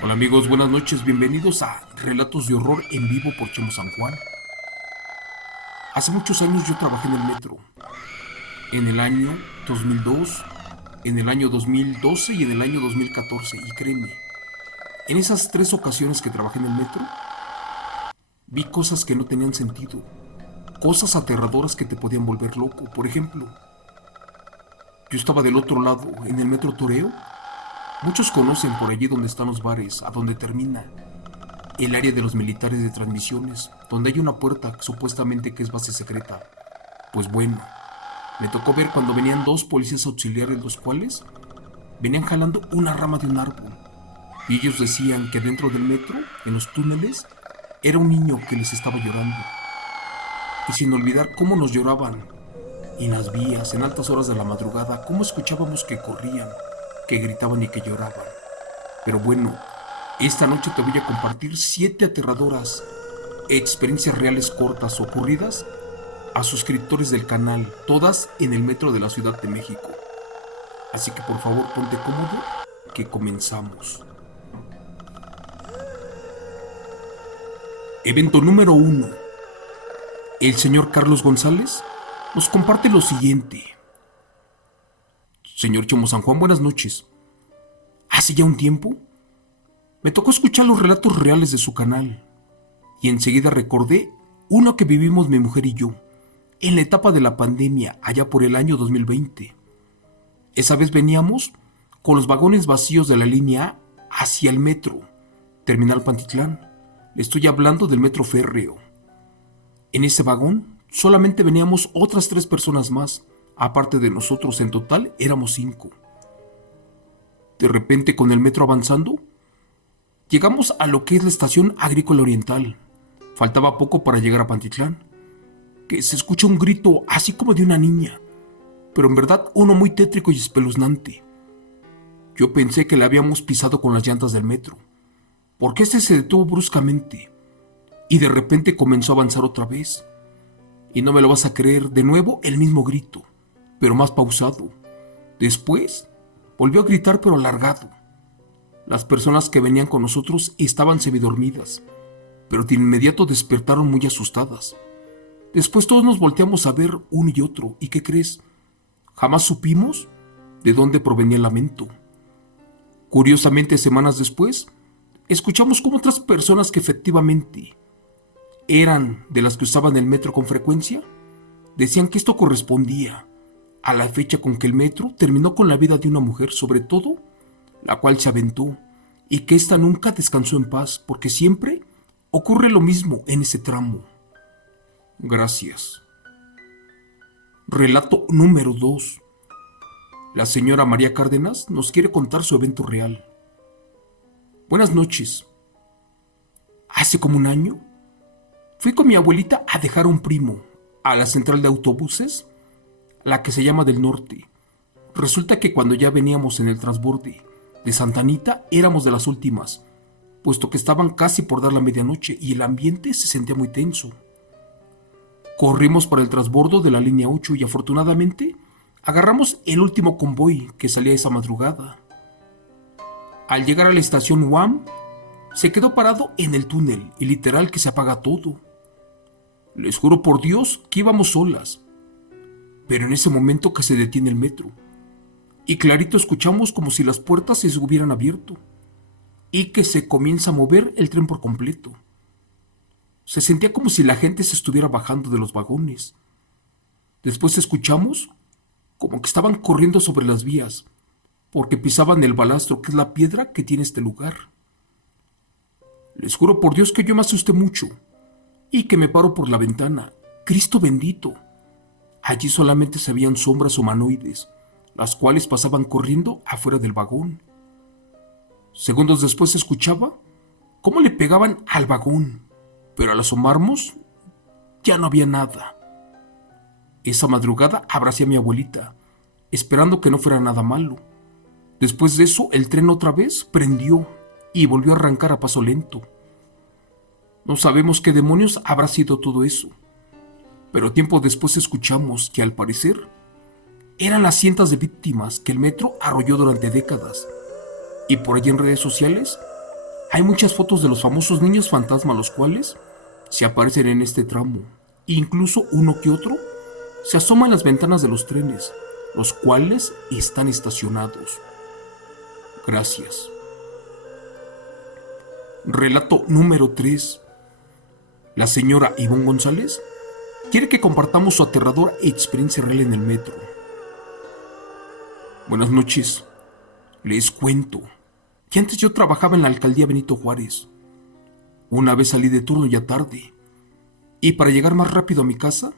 Hola amigos, buenas noches, bienvenidos a Relatos de Horror en vivo por Chemo San Juan. Hace muchos años yo trabajé en el metro, en el año 2002, en el año 2012 y en el año 2014. Y créeme, en esas tres ocasiones que trabajé en el metro, vi cosas que no tenían sentido, cosas aterradoras que te podían volver loco. Por ejemplo, yo estaba del otro lado, en el metro Toreo. Muchos conocen por allí donde están los bares, a donde termina el área de los militares de transmisiones, donde hay una puerta supuestamente que es base secreta. Pues bueno, me tocó ver cuando venían dos policías auxiliares, los cuales venían jalando una rama de un árbol. Y ellos decían que dentro del metro, en los túneles, era un niño que les estaba llorando. Y sin olvidar cómo nos lloraban en las vías, en altas horas de la madrugada, cómo escuchábamos que corrían, que gritaban y que lloraban. Pero bueno, esta noche te voy a compartir 7 aterradoras experiencias reales cortas ocurridas a suscriptores del canal, todas en el metro de la Ciudad de México. Así que por favor ponte cómodo, que comenzamos. Evento número 1. El señor Carlos González nos comparte lo siguiente. Señor Chemo San Juan, buenas noches. Hace ya un tiempo me tocó escuchar los relatos reales de su canal y enseguida recordé uno que vivimos mi mujer y yo en la etapa de la pandemia allá por el año 2020. Esa vez veníamos con los vagones vacíos de la línea A hacia el metro, Terminal Pantitlán. Le estoy hablando del metro férreo. En ese vagón solamente veníamos otras 3 personas más, aparte de nosotros. En total éramos 5. De repente, con el metro avanzando, llegamos a lo que es la estación agrícola oriental. Faltaba poco para llegar a Pantitlán, que se escucha un grito así como de una niña, pero en verdad uno muy tétrico y espeluznante. Yo pensé que le habíamos pisado con las llantas del metro, porque este se detuvo bruscamente y de repente comenzó a avanzar otra vez. Y no me lo vas a creer, de nuevo el mismo grito, pero más pausado. Después volvió a gritar, pero alargado. Las personas que venían con nosotros estaban semidormidas, pero de inmediato despertaron muy asustadas. Después todos nos volteamos a ver uno y otro, ¿y qué crees? Jamás supimos de dónde provenía el lamento. Curiosamente, semanas después, escuchamos cómo otras personas que efectivamente eran de las que usaban el metro con frecuencia, decían que esto correspondía a la fecha con que el metro terminó con la vida de una mujer, sobre todo la cual se aventó, y que ésta nunca descansó en paz, porque siempre ocurre lo mismo en ese tramo. Gracias. Relato número 2. La señora María Cárdenas nos quiere contar su evento real. Buenas noches. Hace como un año, fui con mi abuelita a dejar a un primo a la central de autobuses, la que se llama del Norte. Resulta que cuando ya veníamos en el transborde de Santa Anita, éramos de las últimas, puesto que estaban casi por dar la medianoche y el ambiente se sentía muy tenso. Corrimos para el transbordo de la línea 8 y afortunadamente agarramos el último convoy que salía esa madrugada. Al llegar a la estación UAM, se quedó parado en el túnel y literal que se apaga todo. Les juro por Dios que íbamos solas, pero en ese momento que se detiene el metro, y clarito escuchamos como si las puertas se hubieran abierto, y que se comienza a mover el tren por completo. Se sentía como si la gente se estuviera bajando de los vagones. Después escuchamos como que estaban corriendo sobre las vías, porque pisaban el balastro, que es la piedra que tiene este lugar. Les juro por Dios que yo me asusté mucho, y que me paro por la ventana. ¡Cristo bendito! Allí solamente se veían sombras humanoides, las cuales pasaban corriendo afuera del vagón. Segundos después se escuchaba cómo le pegaban al vagón, pero al asomarnos ya no había nada. Esa madrugada abracé a mi abuelita, esperando que no fuera nada malo. Después de eso, el tren otra vez prendió y volvió a arrancar a paso lento. No sabemos qué demonios habrá sido todo eso, pero tiempo después escuchamos que al parecer eran las cientos de víctimas que el metro arrolló durante décadas. Y por allí en redes sociales Hay muchas fotos de los famosos niños fantasma, los cuales se aparecen en este tramo. Incluso uno que otro se asoma en las ventanas de los trenes, los cuales están estacionados. Gracias. Relato número 3. La señora Ivonne González quiere que compartamos su aterradora experiencia real en el metro. Buenas noches. Les cuento que antes yo trabajaba en la alcaldía Benito Juárez. Una vez salí de turno ya tarde, y para llegar más rápido a mi casa,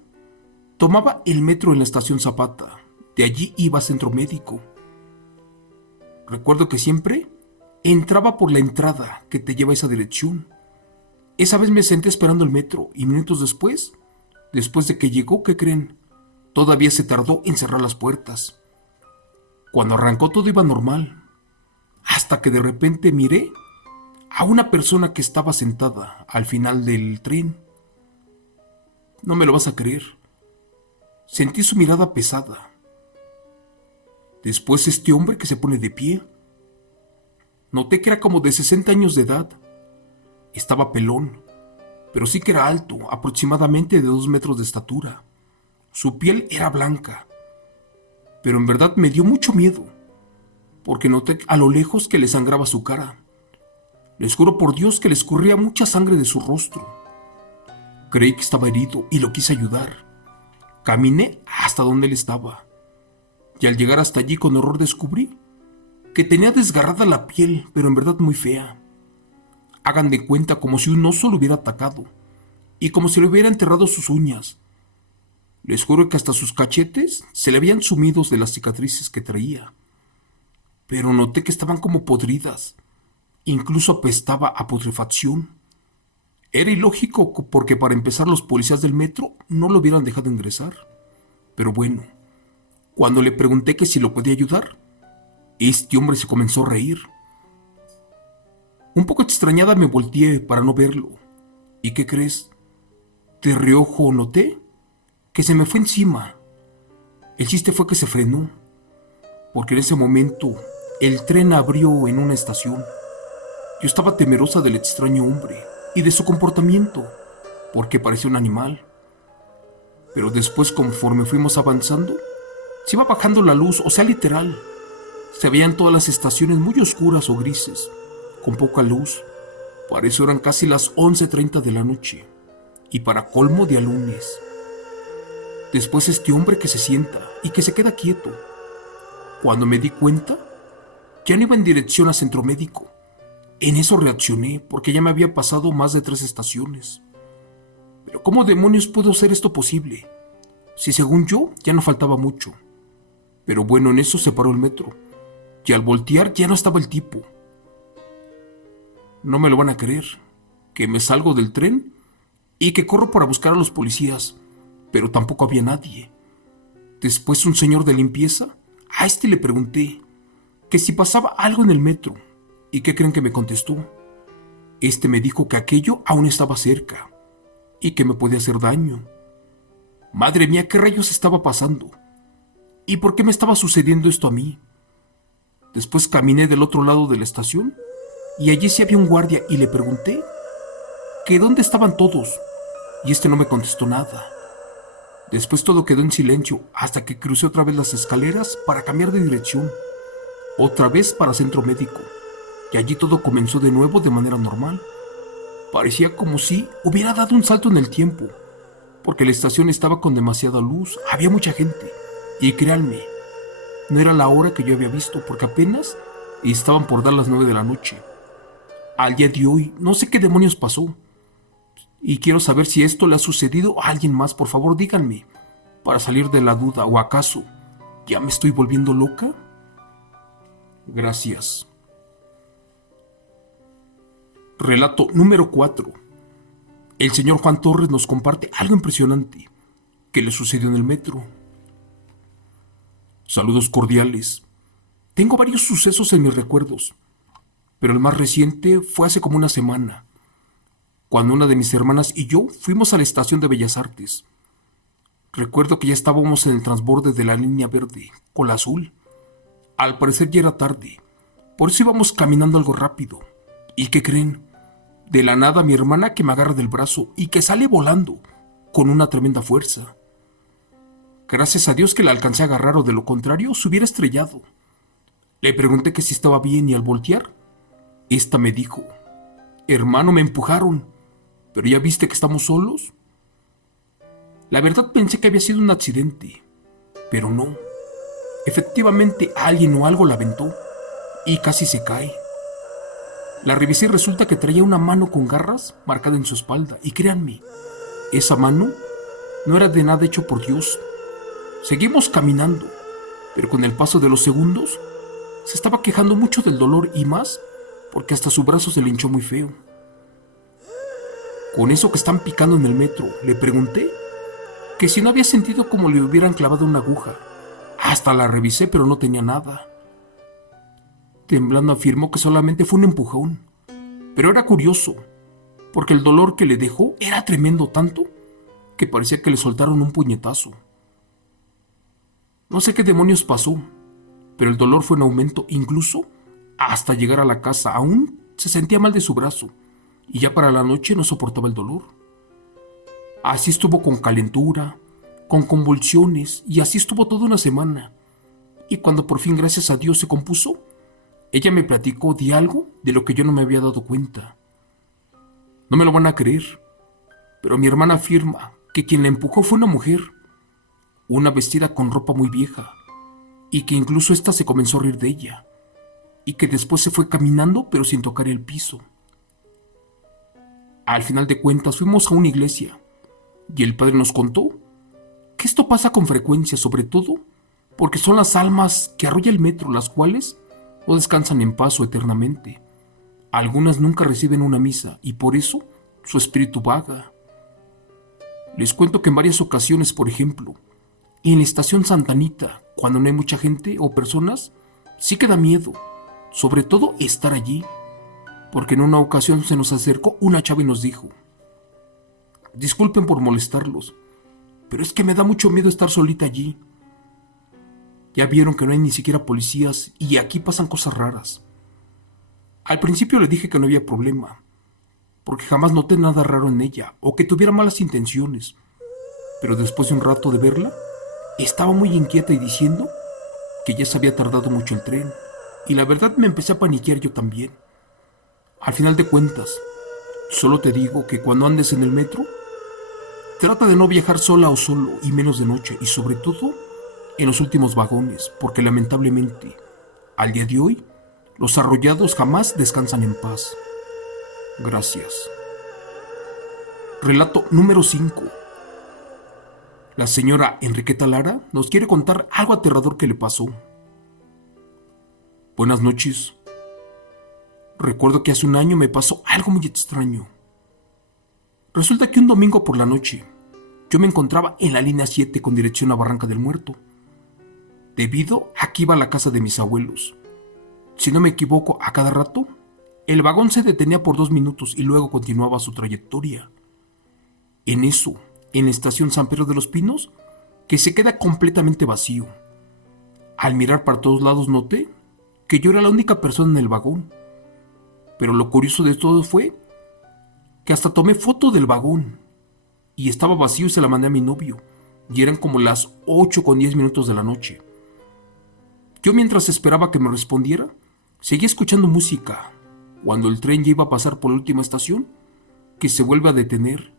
tomaba el metro en la estación Zapata. De allí iba a Centro Médico. Recuerdo que siempre entraba por la entrada que te lleva a esa dirección. Esa vez me senté esperando el metro y minutos después de que llegó, ¿qué creen? Todavía se tardó en cerrar las puertas. Cuando arrancó todo iba normal, hasta que de repente miré a una persona que estaba sentada al final del tren. No me lo vas a creer. Sentí su mirada pesada. Después este hombre que se pone de pie. Noté que era como de 60 años de edad. Estaba pelón, pero sí que era alto, aproximadamente de 2 metros de estatura. Su piel era blanca, pero en verdad me dio mucho miedo, porque noté a lo lejos que le sangraba su cara. Les juro por Dios que le escurría mucha sangre de su rostro. Creí que estaba herido y lo quise ayudar. Caminé hasta donde él estaba, y al llegar hasta allí con horror descubrí que tenía desgarrada la piel, pero en verdad muy fea. Hagan de cuenta como si un oso lo hubiera atacado, y como si le hubiera enterrado sus uñas. Les juro que hasta sus cachetes se le habían sumido de las cicatrices que traía. Pero noté que estaban como podridas, incluso apestaba a putrefacción. Era ilógico porque para empezar los policías del metro no lo hubieran dejado ingresar. Pero bueno, cuando le pregunté que si lo podía ayudar, este hombre se comenzó a reír. Un poco extrañada me volteé para no verlo. ¿Y qué crees? De reojo noté que se me fue encima. El chiste fue que se frenó, porque en ese momento el tren abrió en una estación. Yo estaba temerosa del extraño hombre y de su comportamiento, porque parecía un animal. Pero después, conforme fuimos avanzando, se iba bajando la luz, o sea, literal. Se veían todas las estaciones muy oscuras o grises, con poca luz. Para eso eran casi las 11:30 de la noche, y para colmo día lunes. Después este hombre que se sienta y que se queda quieto. Cuando me di cuenta, ya no iba en dirección a Centro Médico. En eso reaccioné, porque ya me había pasado más de 3 estaciones. Pero ¿cómo demonios pudo ser esto posible? Si según yo, ya no faltaba mucho. Pero bueno, en eso se paró el metro, y al voltear ya no estaba el tipo. No me lo van a creer, que me salgo del tren y que corro para buscar a los policías, pero tampoco había nadie. Después un señor de limpieza, a este le pregunté que si pasaba algo en el metro, ¿y qué creen que me contestó? Este me dijo que aquello aún estaba cerca y que me podía hacer daño. Madre mía, ¿qué rayos estaba pasando? ¿Y por qué me estaba sucediendo esto a mí? Después caminé del otro lado de la estación y allí sí había un guardia y le pregunté que dónde estaban todos, y este no me contestó nada. Después todo quedó en silencio hasta que crucé otra vez las escaleras para cambiar de dirección, otra vez para Centro Médico, y allí todo comenzó de nuevo de manera normal. Parecía como si hubiera dado un salto en el tiempo, porque la estación estaba con demasiada luz, había mucha gente, y créanme, no era la hora que yo había visto, porque apenas estaban por dar las 9 de la noche. Al día de hoy, no sé qué demonios pasó, y quiero saber si esto le ha sucedido a alguien más. Por favor, díganme, para salir de la duda, ¿o acaso ya me estoy volviendo loca? Gracias. Relato número 4. El señor Juan Torres nos comparte algo impresionante que le sucedió en el metro. Saludos cordiales. Tengo varios sucesos en mis recuerdos, pero el más reciente fue hace como una semana, cuando una de mis hermanas y yo fuimos a la estación de Bellas Artes. Recuerdo que ya estábamos en el transborde de la línea verde con la azul. Al parecer ya era tarde, por eso íbamos caminando algo rápido, ¿Y qué creen? De la nada mi hermana que me agarra del brazo y que sale volando, con una tremenda fuerza. Gracias a Dios que la alcancé a agarrar o de lo contrario se hubiera estrellado. Le pregunté que si estaba bien y al voltear, esta me dijo, hermano, me empujaron, pero ya viste que estamos solos. La verdad pensé que había sido un accidente, pero no. Efectivamente alguien o algo la aventó y casi se cae. La revisé y resulta que traía una mano con garras marcada en su espalda. Y créanme, esa mano no era de nada hecho por Dios. Seguimos caminando, pero con el paso de los segundos se estaba quejando mucho del dolor y más porque hasta su brazo se le hinchó muy feo. Con eso que están picando en el metro, le pregunté que si no había sentido como le hubieran clavado una aguja. Hasta la revisé, pero no tenía nada. Temblando afirmó que solamente fue un empujón. Pero era curioso, porque el dolor que le dejó era tremendo tanto que parecía que le soltaron un puñetazo. No sé qué demonios pasó, pero el dolor fue en aumento, incluso hasta llegar a la casa aún se sentía mal de su brazo y ya para la noche no soportaba el dolor. Así estuvo con calentura, con convulsiones y así estuvo toda una semana. Y cuando por fin, gracias a Dios, se compuso, ella me platicó de algo de lo que yo no me había dado cuenta. No me lo van a creer, pero mi hermana afirma que quien la empujó fue una mujer, una vestida con ropa muy vieja, y que incluso ésta se comenzó a reír de ella, y que después se fue caminando pero sin tocar el piso. Al final de cuentas fuimos a una iglesia, y el padre nos contó que esto pasa con frecuencia, sobre todo porque son las almas que arrolla el metro las cuales no descansan en paz o eternamente. Algunas nunca reciben una misa y por eso su espíritu vaga. Les cuento que en varias ocasiones, por ejemplo, en la estación Santa Anita, cuando no hay mucha gente o personas, sí que da miedo, sobre todo estar allí, porque en una ocasión se nos acercó una chava y nos dijo, disculpen por molestarlos, pero es que me da mucho miedo estar solita allí. Ya vieron que no hay ni siquiera policías y aquí pasan cosas raras. Al principio le dije que no había problema, porque jamás noté nada raro en ella o que tuviera malas intenciones, pero después de un rato de verla, estaba muy inquieta y diciendo que ya se había tardado mucho el tren, y la verdad me empecé a paniquear yo también. Al final de cuentas, solo te digo que cuando andes en el metro, trata de no viajar sola o solo, y menos de noche, y sobre todo en los últimos vagones, porque lamentablemente, al día de hoy, los arrollados jamás descansan en paz. Gracias. Relato número 5. La señora Enriqueta Lara nos quiere contar algo aterrador que le pasó. Buenas noches. Recuerdo que hace un año me pasó algo muy extraño. Resulta que un domingo por la noche, yo me encontraba en la línea 7 con dirección a Barranca del Muerto, debido a que iba a la casa de mis abuelos. Si no me equivoco, a cada rato, el vagón se detenía por 2 minutos y luego continuaba su trayectoria. En eso, en la estación San Pedro de los Pinos, que se queda completamente vacío. Al mirar para todos lados noté que yo era la única persona en el vagón. Pero lo curioso de todo fue que hasta tomé foto del vagón y estaba vacío y se la mandé a mi novio, y eran como las 8:10 de la noche. Yo, mientras esperaba que me respondiera, seguía escuchando música, cuando el tren ya iba a pasar por la última estación, que se vuelve a detener,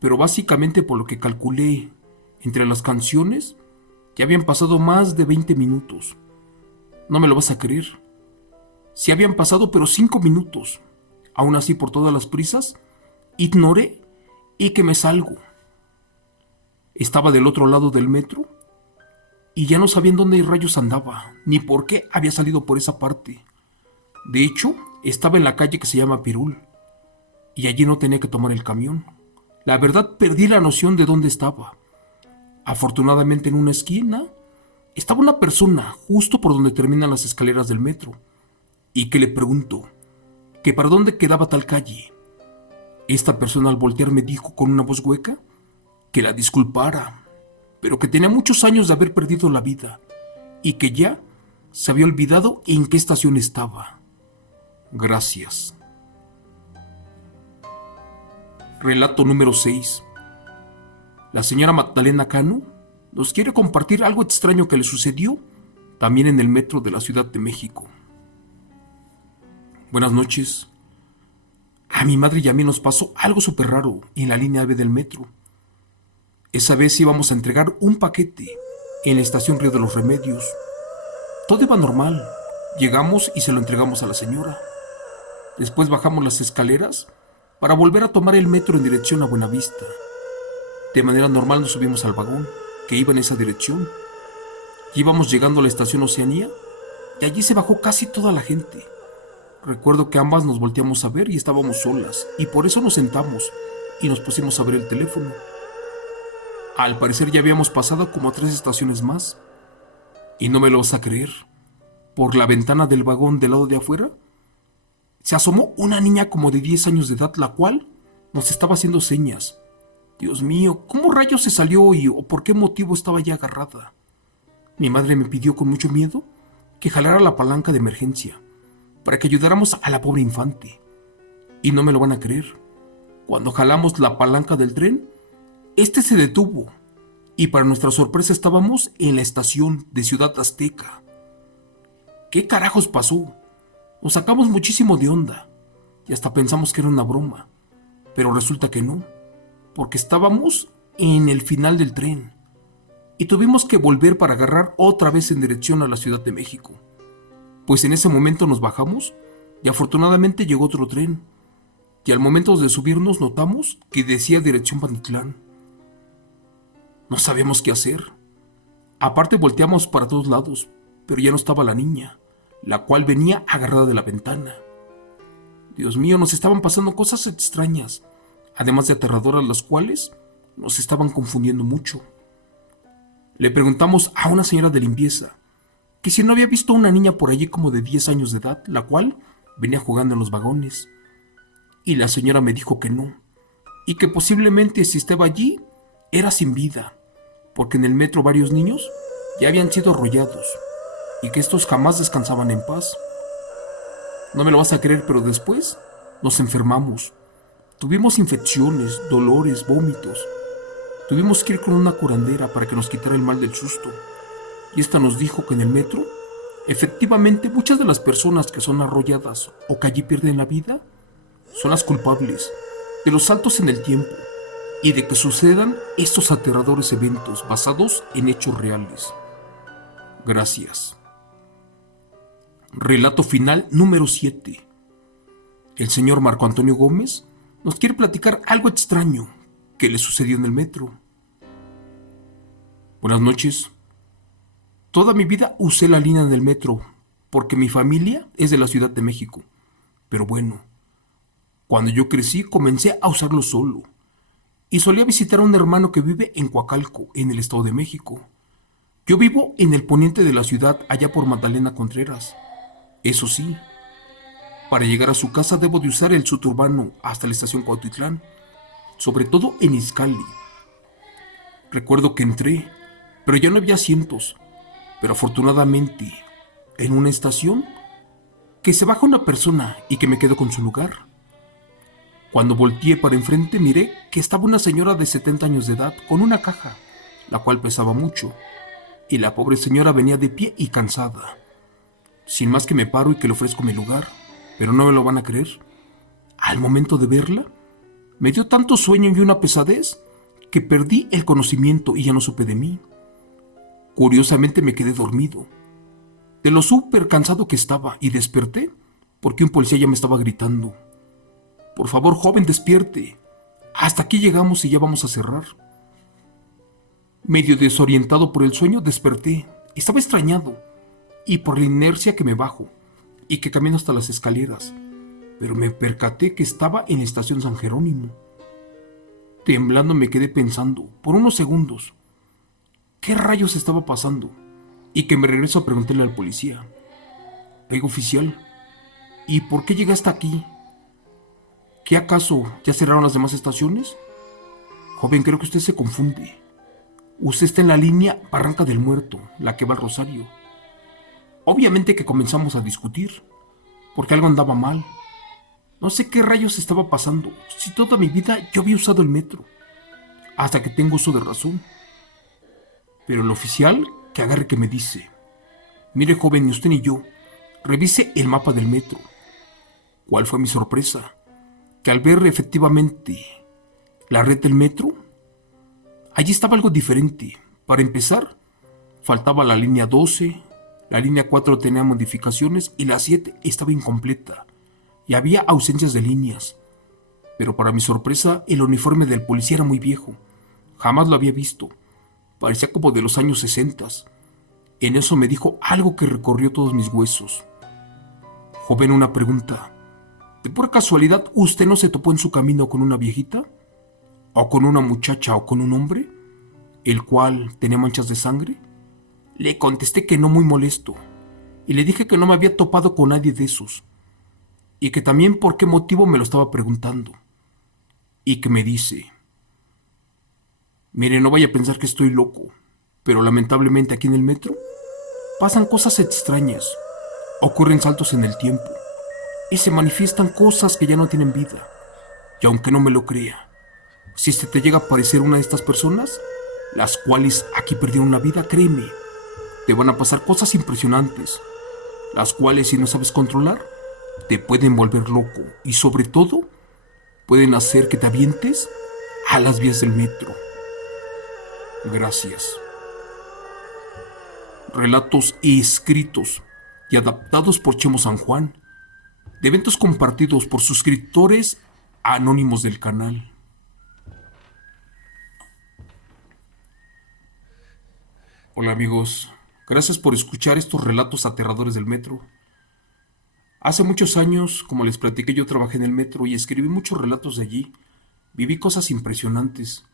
pero básicamente por lo que calculé, entre las canciones, ya habían pasado más de 20 minutos. No me lo vas a creer. Sí habían pasado pero 5 minutos. Aún así, por todas las prisas, ignoré y que me salgo. Estaba del otro lado del metro y ya no sabía en dónde rayos andaba, ni por qué había salido por esa parte. De hecho, estaba en la calle que se llama Pirul, y allí no tenía que tomar el camión. La verdad, perdí la noción de dónde estaba. Afortunadamente, en una esquina estaba una persona justo por donde terminan las escaleras del metro, y que le pregunto que para dónde quedaba tal calle. Esta persona, al voltear, me dijo con una voz hueca que la disculpara, pero que tenía muchos años de haber perdido la vida y que ya se había olvidado en qué estación estaba. Gracias. Relato número 6. La señora Magdalena Cano nos quiere compartir algo extraño que le sucedió también en el metro de la Ciudad de México. Buenas noches. A mi madre y a mí nos pasó algo súper raro en la línea B del metro. Esa vez íbamos a entregar un paquete en la estación Río de los Remedios. Todo iba normal. Llegamos y se lo entregamos a la señora. Después bajamos las escaleras para volver a tomar el metro en dirección a Buenavista. De manera normal nos subimos al vagón que iba en esa dirección. Íbamos llegando a la estación Oceanía y allí se bajó casi toda la gente. Recuerdo que ambas nos volteamos a ver y estábamos solas, y por eso nos sentamos y nos pusimos a ver el teléfono. Al parecer ya habíamos pasado como 3 estaciones más. Y no me lo vas a creer. Por la ventana del vagón del lado de afuera se asomó una niña como de 10 años de edad, la cual nos estaba haciendo señas. Dios mío, ¿cómo rayos se salió o por qué motivo estaba ya agarrada? Mi madre me pidió con mucho miedo que jalara la palanca de emergencia para que ayudáramos a la pobre infante. Y no me lo van a creer. Cuando jalamos la palanca del tren, este se detuvo y para nuestra sorpresa estábamos en la estación de Ciudad Azteca. ¿Qué carajos pasó? Nos sacamos muchísimo de onda y hasta pensamos que era una broma, pero resulta que no, porque estábamos en el final del tren y tuvimos que volver para agarrar otra vez en dirección a la Ciudad de México. Pues en ese momento nos bajamos y afortunadamente llegó otro tren, y al momento de subirnos notamos que decía dirección Pantitlán. No sabíamos qué hacer. Aparte volteamos para todos lados, pero ya no estaba la niña, la cual venía agarrada de la ventana. Dios mío, nos estaban pasando cosas extrañas, además de aterradoras, las cuales nos estaban confundiendo mucho. Le preguntamos a una señora de limpieza que si no había visto a una niña por allí como de 10 años de edad, la cual venía jugando en los vagones. Y la señora me dijo que no, y que posiblemente si estaba allí era sin vida, porque en el metro varios niños ya habían sido arrollados y que estos jamás descansaban en paz. No me lo vas a creer, pero después nos enfermamos. Tuvimos infecciones, dolores, vómitos. Tuvimos que ir con una curandera para que nos quitara el mal del susto. Y esta nos dijo que en el metro, efectivamente, muchas de las personas que son arrolladas o que allí pierden la vida son las culpables de los saltos en el tiempo y de que sucedan estos aterradores eventos basados en hechos reales. Gracias. Relato final número 7. El señor Marco Antonio Gómez nos quiere platicar algo extraño que le sucedió en el metro. Buenas noches. Toda mi vida usé la línea del metro porque mi familia es de la Ciudad de México. Pero bueno, cuando yo crecí comencé a usarlo solo y solía visitar a un hermano que vive en Coacalco, en el Estado de México. Yo vivo en el poniente de la ciudad, allá por Magdalena Contreras. Eso sí, para llegar a su casa debo de usar el suburbano hasta la estación Cuautitlán, sobre todo en Izcalli. Recuerdo que entré, pero ya no había asientos, pero afortunadamente, en una estación, que se baja una persona y que me quedo con su lugar. Cuando volteé para enfrente miré que estaba una señora de 70 años de edad con una caja, la cual pesaba mucho, y la pobre señora venía de pie y cansada. Sin más que me paro y que le ofrezco mi lugar, pero no me lo van a creer. Al momento de verla, me dio tanto sueño y una pesadez que perdí el conocimiento y ya no supe de mí. Curiosamente me quedé dormido, de lo súper cansado que estaba, y desperté porque un policía ya me estaba gritando: por favor, joven, despierte. Hasta aquí llegamos y ya vamos a cerrar. Medio desorientado por el sueño, desperté. Estaba extrañado y por la inercia que me bajo y que camino hasta las escaleras, pero me percaté que estaba en la estación San Jerónimo. Temblando me quedé pensando por unos segundos qué rayos estaba pasando y que me regreso a preguntarle al policía: oiga, oficial, ¿y por qué llegué hasta aquí? ¿Qué acaso ya cerraron las demás estaciones? Joven, creo que usted se confunde. Usted está en la línea Barranca del Muerto, la que va al Rosario. Obviamente que comenzamos a discutir, porque algo andaba mal. No sé qué rayos estaba pasando, si toda mi vida yo había usado el metro, hasta que tengo uso de razón. Pero el oficial que agarre que me dice, mire joven, ni usted ni yo, revise el mapa del metro. ¿Cuál fue mi sorpresa? Que al ver efectivamente la red del metro, allí estaba algo diferente. Para empezar, faltaba la línea 12, la línea 4 tenía modificaciones y la 7 estaba incompleta. Y había ausencias de líneas. Pero para mi sorpresa, el uniforme del policía era muy viejo. Jamás lo había visto. Parecía como de los años 60. En eso me dijo algo que recorrió todos mis huesos. Joven, una pregunta. ¿De pura casualidad usted no se topó en su camino con una viejita? ¿O con una muchacha o con un hombre? ¿El cual tenía manchas de sangre? Le contesté que no, muy molesto. Y le dije que no me había topado con nadie de esos. Y que también por qué motivo me lo estaba preguntando. Y que me dice, mire, no vaya a pensar que estoy loco, pero lamentablemente aquí en el metro pasan cosas extrañas, ocurren saltos en el tiempo y se manifiestan cosas que ya no tienen vida. Y aunque no me lo crea, si se te llega a aparecer una de estas personas, las cuales aquí perdieron una vida, créeme, te van a pasar cosas impresionantes, las cuales si no sabes controlar, te pueden volver loco y sobre todo, pueden hacer que te avientes a las vías del metro. Gracias. Relatos escritos y adaptados por Chemo San Juan, de eventos compartidos por suscriptores anónimos del canal. Hola amigos, gracias por escuchar estos relatos aterradores del metro. Hace muchos años, como les platiqué, yo trabajé en el metro y escribí muchos relatos de allí. Viví cosas impresionantes.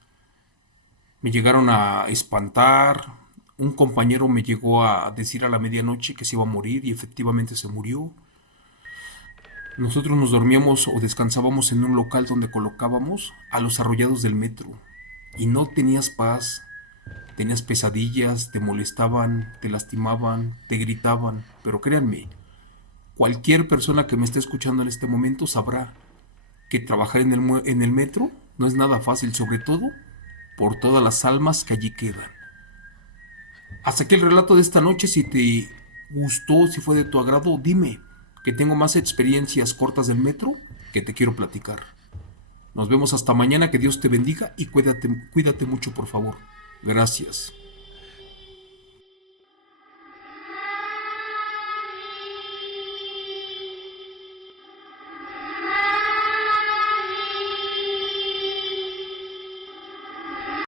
Me llegaron a espantar. Un compañero me llegó a decir a la medianoche que se iba a morir y efectivamente se murió. Nosotros nos dormíamos o descansábamos en un local donde colocábamos a los arrollados del metro. Y no tenías paz, tenías pesadillas, te molestaban, te lastimaban, te gritaban. Pero créanme, cualquier persona que me esté escuchando en este momento sabrá que trabajar en el metro no es nada fácil, sobre todo por todas las almas que allí quedan. Hasta aquí el relato de esta noche. Si te gustó, si fue de tu agrado, dime, que tengo más experiencias cortas del metro que te quiero platicar. Nos vemos hasta mañana, que Dios te bendiga y cuídate mucho, por favor. Gracias.